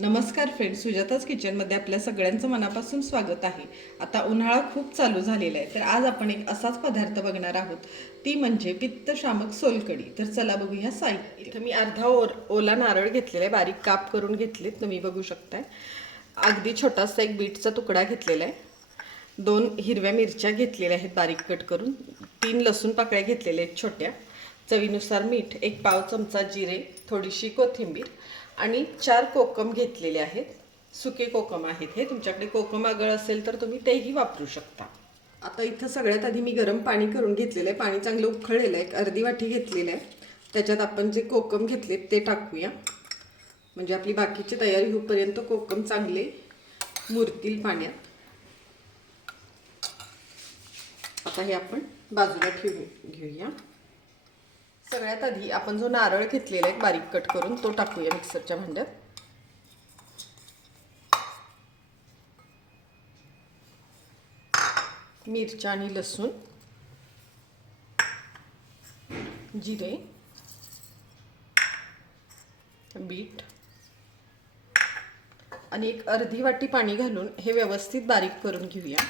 नमस्कार फ्रेंड सुजाताच किचनमध्ये आपल्या सगळ्यांचं मनापासून स्वागत आहे. आता उन्हाळा खूप चालू झालेला आहे तर आज आपण एक असाच पदार्थ बघणार आहोत. ती म्हणजे पित्तशामक सोलकडी तर चला बघूया साहित्य. इथं मी अर्धा ओर ओला नारळ घेतलेला आहे बारीक काप करून घेतलेत तुम्ही बघू शकताय. अगदी छोटासा एक बीटचा तुकडा घेतलेला आहे. दोन हिरव्या मिरच्या घेतलेल्या आहेत बारीक कट करून. तीन लसूण पाकळ्या घेतलेल्या आहेत छोट्या. चवीनुसार मीठ एक पाव चमचा जिरे थोडीशी कोथिंबीर. आणि चार कोकम घेतलेले आहेत. सुके कोकम आहेत हे. तुमच्याकडे कोकम आगळ असेल तर तुम्ही तेही वापरू शकता. आता इथं सगळ्यात आधी मी गरम पाणी करून घेतलेलं आहे. पाणी चांगलं उखळलेलं आहे. एक अर्धी वाटी घेतलेलं आहे. त्याच्यात आपण जे कोकम घेतले ते टाकूया. म्हणजे आपली बाकीची तयारी होईपर्यंत कोकम चांगले मुरतील पाण्यात. आता हे आपण बाजूला ठेवून घेऊया. सगळ्यात आधी आपण जो नारळ घेतलेला आहे बारीक कट करून तो टाकूया मिक्सरच्या भांड्यात. मिरच्या आणि लसूण जिरे बीट आणि एक अर्धी वाटी पाणी घालून हे व्यवस्थित बारीक करून घेऊया.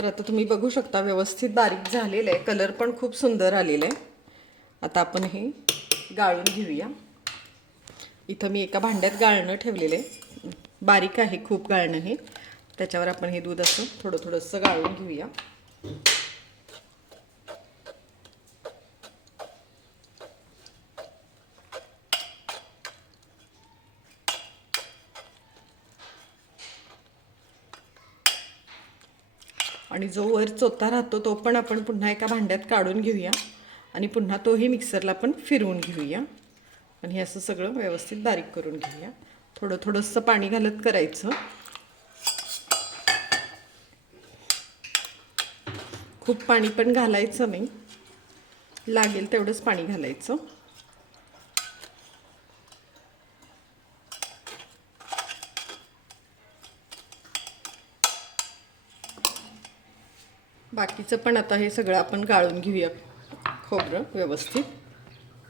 तर आता तुम्ही बघू शकता व्यवस्थित बारीक झालेलं आहे. कलर पण खूप सुंदर आलेलं आहे. आता आपण हे गाळून घेऊया. इथं मी एका भांड्यात गाळणं ठेवलेलं आहे. बारीक आहे खूप गाळणं हे. त्याच्यावर आपण हे दूध असं थोडं थोडंसं गाळून घेऊया. आणि जो वर चोथा राहतो तो पण आपण पुन्हा एका भांड्यात काढून घेऊया. आणि पुन्हा तोही मिक्सरला पण फिरवून घेऊया. आणि हे असं सगळं व्यवस्थित बारीक करून घेऊया. थोडं थोडंसं पाणी घालत करायचं. खूप पाणी पण घालायचं नाही. लागेल तेवढंच पाणी घालायचं. बाकीचं पण आता हे सगळं आपण गाळून घेऊया. खोबरं व्यवस्थित.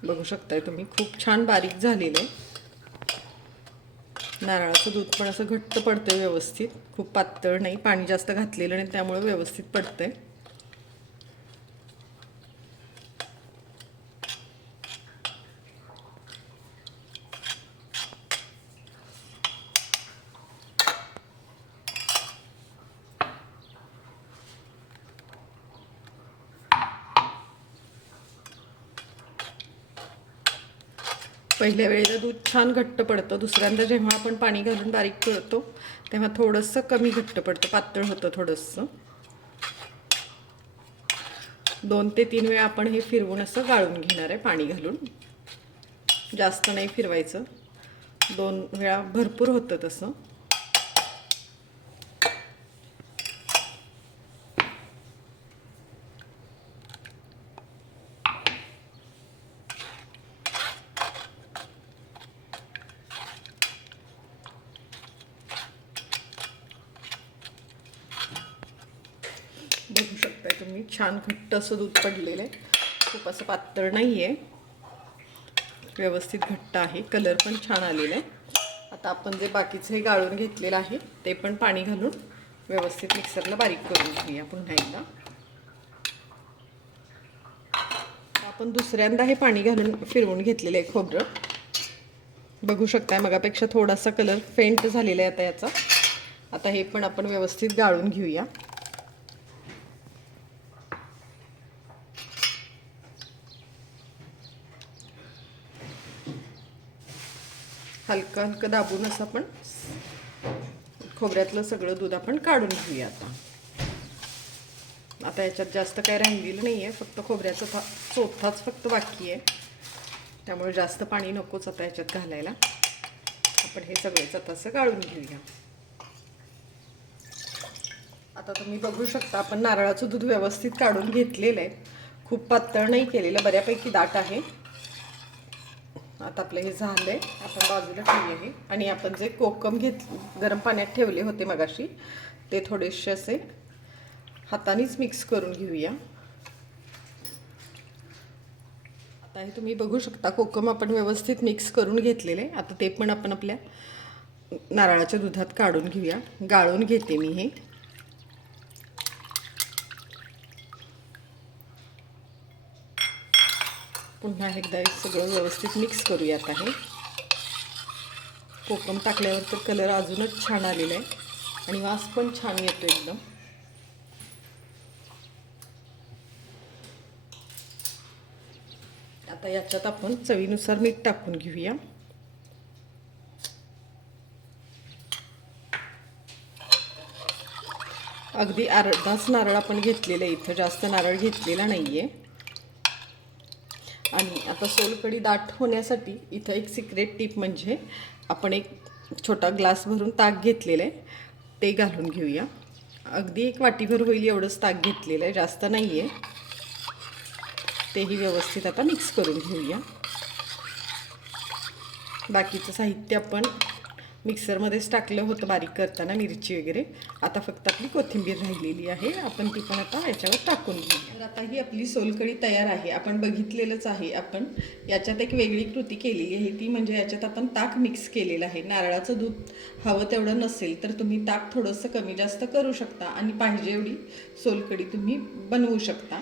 बघू शकताय तुम्ही खूप छान बारीक झालेलं आहे. नारळाचं दूध पण असं घट्ट पडतं व्यवस्थित. खूप पातळ नाही पाणी जास्त घातलेलं नाही त्यामुळे व्यवस्थित पडतंय. पहिल्या वेळेला दूध छान घट्ट पडतं. दुसऱ्यांदा जेव्हा आपण पाणी घालून बारीक करतो तेव्हा थोडंसं कमी घट्ट पडतं. पातळ होतं थोडंसं. दोन ते तीन वेळा आपण हे फिरवून असं गाळून घेणार आहे पाणी घालून. जास्त नाही फिरवायचं. दोन वेळा भरपूर होतं तसं बघू शकताय तुम्ही छान घट्ट असं दूध पडलेलं आहे. खूप असं पातळ नाही आहे व्यवस्थित घट्ट आहे. कलर पण छान आलेला आहे. आता आपण जे बाकीचं हे गाळून घेतलेलं आहे ते पण पाणी घालून व्यवस्थित मिक्सरला बारीक करून घेऊया पुन्हा एकदा. आपण दुसऱ्यांदा हे पाणी घालून फिरवून घेतलेलं आहे खोबरं. बघू शकताय मगापेक्षा थोडासा कलर फेंट झालेला आहे आता याचा. आता हे पण आपण व्यवस्थित गाळून घेऊया. हलकं हलकं दाबून असं आपण खोबऱ्यातलं सगळं दूध आपण काढून घेऊया आता. आता याच्यात जास्त काही राहिलेलं नाही आहे फक्त खोबऱ्याचं था चोथाच फक्त बाकी आहे. त्यामुळे जास्त पाणी नकोच आता याच्यात घालायला. आपण हे सगळेच आता असं गाळून घेऊया. आता तुम्ही बघू शकता आपण नारळाचं दूध व्यवस्थित काढून घेतलेलं आहे. खूप पातळ नाही केलेलं बऱ्यापैकी दाट आहे. आता आपलं हे झालंय. आपण बाजूला ठेवले हे. आणि आपण जे कोकम घेत गरम पाण्यात ठेवले होते मगाशी ते थोडेसे असे हातानेच मिक्स करून घेऊया. आता हे तुम्ही बघू शकता कोकम आपण व्यवस्थित मिक्स करून घेतलेले. आता ते पण आपण आपल्या नारळाच्या दुधात काढून घेऊया. गाळून घेते मी हे. पुन्हा एकदा एक सगळं व्यवस्थित मिक्स करूयात आहे. कोकम टाकल्यावर तर कलर अजूनच छान आलेला आहे. आणि वास पण छान येतो एकदम. आता याच्यात आपण चवीनुसार मीठ टाकून घेऊया. अगदी अर्धाच नारळ आपण घेतलेला आहे इथं. जास्त नारळ घेतलेला नाही आहे आणि आता सोलकडी दाट होण्यासाठी इथं एक सिक्रेट टीप म्हणजे आपण एक छोटा ग्लास भरून ताक घेतलेलं आहे. ते घालून घेऊया. अगदी एक वाटीभर होईल एवढंच ताक घेतलेलं आहे. जास्त नाही आहे तेही व्यवस्थित आता मिक्स करून घेऊया. बाकीचं साहित्य आपण मिक्सरमध्येच टाकलं होतं बारीक करताना मिरची वगैरे. आता फक्त आपली कोथिंबीर राहिलेली आहे. आपण ती पण आता याच्यावर टाकून घेऊ तर आता ही आपली सोलकढी तयार आहे. आपण बघितलेलंच आहे आपण. याच्यात एक वेगळी कृती केलेली आहे. ती म्हणजे याच्यात आपण ताक मिक्स केलेलं आहे. नारळाचं दूध हवं तेवढं नसेल तर तुम्ही ताक थोडंसं कमी जास्त करू शकता आणि पाहिजे एवढी सोलकढी तुम्ही बनवू शकता.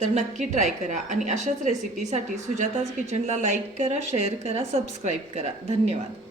तर नक्की ट्राय करा आणि अशाच रेसिपीसाठी सुजाताज किचनला लाईक करा शेअर करा सबस्क्राईब करा. धन्यवाद.